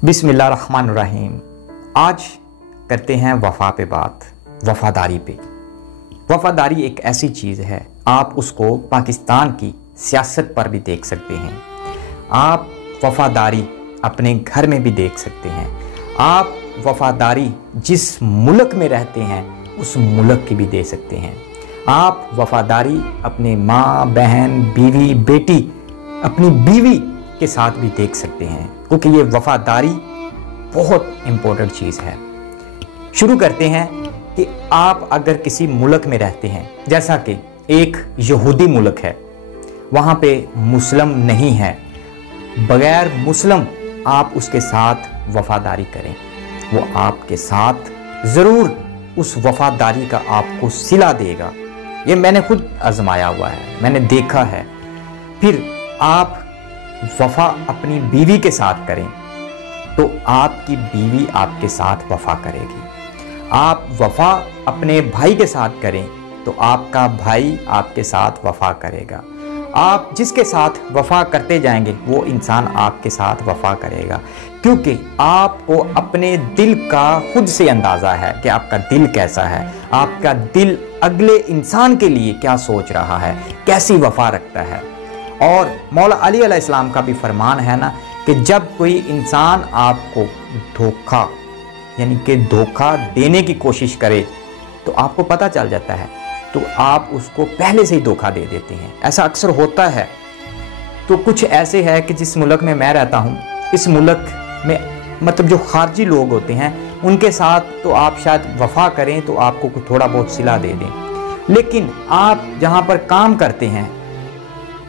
बिस्मिल्लाहिर्रहमानिर्रहीम। आज करते हैं वफ़ा पे बात, वफ़ादारी पे। वफ़ादारी एक ऐसी चीज़ है, आप उसको पाकिस्तान की सियासत पर भी देख सकते हैं। आप वफ़ादारी अपने घर में भी देख सकते हैं। आप वफ़ादारी जिस मुल्क में रहते हैं उस मुल्क की भी दे सकते हैं। आप वफ़ादारी अपने माँ, बहन, बीवी, बेटी, अपनी बीवी के साथ भी देख सकते हैं, क्योंकि ये वफ़ादारी बहुत इम्पोर्टेंट चीज़ है। शुरू करते हैं कि आप अगर किसी मुल्क में रहते हैं, जैसा कि एक यहूदी मुल्क है, वहाँ पे मुस्लिम नहीं है, बग़ैर मुस्लिम आप उसके साथ वफ़ादारी करें, वो आपके साथ ज़रूर उस वफ़ादारी का आपको सिला देगा। ये मैंने खुद आजमाया हुआ है, मैंने देखा है। फिर आप वफ़ा अपनी बीवी के साथ करें तो आपकी बीवी आपके साथ वफ़ा करेगी। आप वफ़ा अपने भाई के साथ करें तो आपका भाई आपके साथ वफ़ा करेगा। आप जिसके साथ वफ़ा करते जाएंगे वो इंसान आपके साथ वफ़ा करेगा, क्योंकि आपको अपने दिल का खुद से अंदाज़ा है कि आपका दिल कैसा है, आपका दिल अगले इंसान के लिए क्या सोच रहा है, कैसी वफ़ा रखता है। और मौला अली अलैहिस्सलाम का भी फरमान है ना कि जब कोई इंसान आपको धोखा यानी कि धोखा देने की कोशिश करे तो आपको पता चल जाता है, तो आप उसको पहले से ही धोखा दे देते हैं। ऐसा अक्सर होता है। तो कुछ ऐसे है कि जिस मुल्क में मैं रहता हूँ, इस मुल्क में मतलब जो खारजी लोग होते हैं उनके साथ तो आप शायद वफ़ा करें तो आपको थोड़ा बहुत सिला दे दें, लेकिन आप जहाँ पर काम करते हैं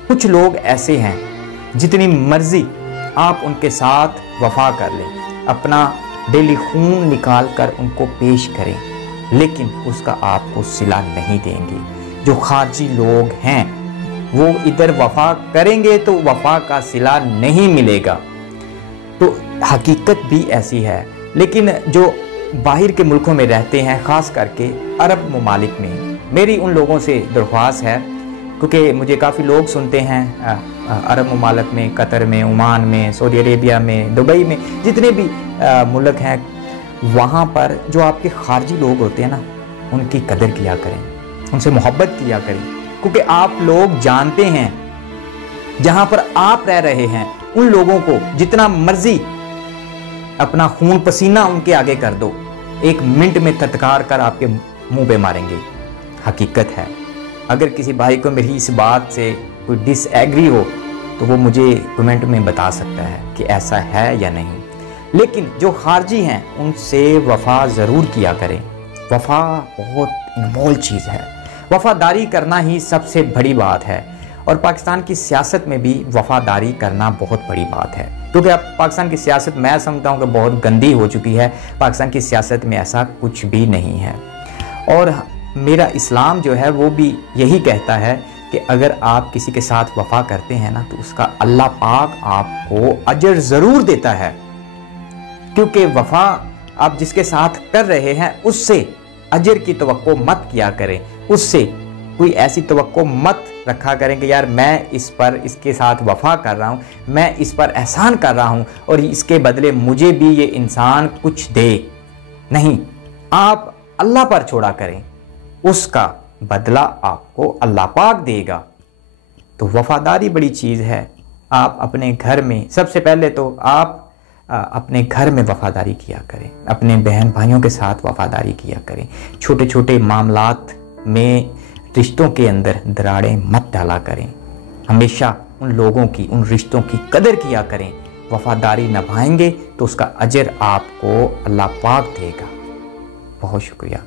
कुछ लोग ऐसे हैं जितनी मर्जी आप उनके साथ वफ़ा कर लें, अपना डेली खून निकाल कर उनको पेश करें, लेकिन उसका आपको सिला नहीं देंगे। जो खारजी लोग हैं वो इधर वफ़ा करेंगे तो वफ़ा का सिला नहीं मिलेगा। तो हकीकत भी ऐसी है। लेकिन जो बाहर के मुल्कों में रहते हैं, ख़ास करके अरब ममालिक में, मेरी उन लोगों से दरख्वास्त है, क्योंकि मुझे काफ़ी लोग सुनते हैं अरब ममालिक में, कतर में, ओमान में, सऊदी अरेबिया में, दुबई में, जितने भी मुल्क हैं, वहाँ पर जो आपके खारजी लोग होते हैं ना, उनकी कदर किया करें, उनसे मोहब्बत किया करें, क्योंकि आप लोग जानते हैं जहाँ पर आप रह रहे हैं उन लोगों को जितना मर्जी अपना खून पसीना उनके आगे कर दो, एक मिनट में तत्कार कर आपके मुंह पे मारेंगे। हकीकत है। अगर किसी भाई को मेरी इस बात से कोई डिसएग्री हो तो वो मुझे कमेंट में बता सकता है कि ऐसा है या नहीं। लेकिन जो खारजी हैं उनसे वफ़ा ज़रूर किया करें। वफ़ा बहुत अनमोल चीज़ है। वफ़ादारी करना ही सबसे बड़ी बात है, और पाकिस्तान की सियासत में भी वफ़ादारी करना बहुत बड़ी बात है, क्योंकि अब पाकिस्तान की सियासत मैं समझता हूँ कि बहुत गंदी हो चुकी है। पाकिस्तान की सियासत में ऐसा कुछ भी नहीं है। और मेरा इस्लाम जो है वो भी यही कहता है कि अगर आप किसी के साथ वफ़ा करते हैं ना तो उसका अल्लाह पाक आपको अजर ज़रूर देता है, क्योंकि वफ़ा आप जिसके साथ कर रहे हैं उससे अजर की तवक्को मत किया करें, उससे कोई ऐसी तवक्को मत रखा करें कि यार मैं इस पर इसके साथ वफ़ा कर रहा हूँ, मैं इस पर एहसान कर रहा हूँ और इसके बदले मुझे भी ये इंसान कुछ दे। नहीं, आप अल्लाह पर छोड़ा करें, उसका बदला आपको अल्लाह पाक देगा। तो वफ़ादारी बड़ी चीज़ है। आप अपने घर में सबसे पहले तो आप अपने घर में वफ़ादारी किया करें, अपने बहन भाइयों के साथ वफ़ादारी किया करें। छोटे छोटे मामलात में रिश्तों के अंदर दरारें मत डाला करें। हमेशा उन लोगों की, उन रिश्तों की कदर किया करें। वफ़ादारी निभाएंगे तो उसका अजर आपको अल्लाह पाक देगा। बहुत शुक्रिया।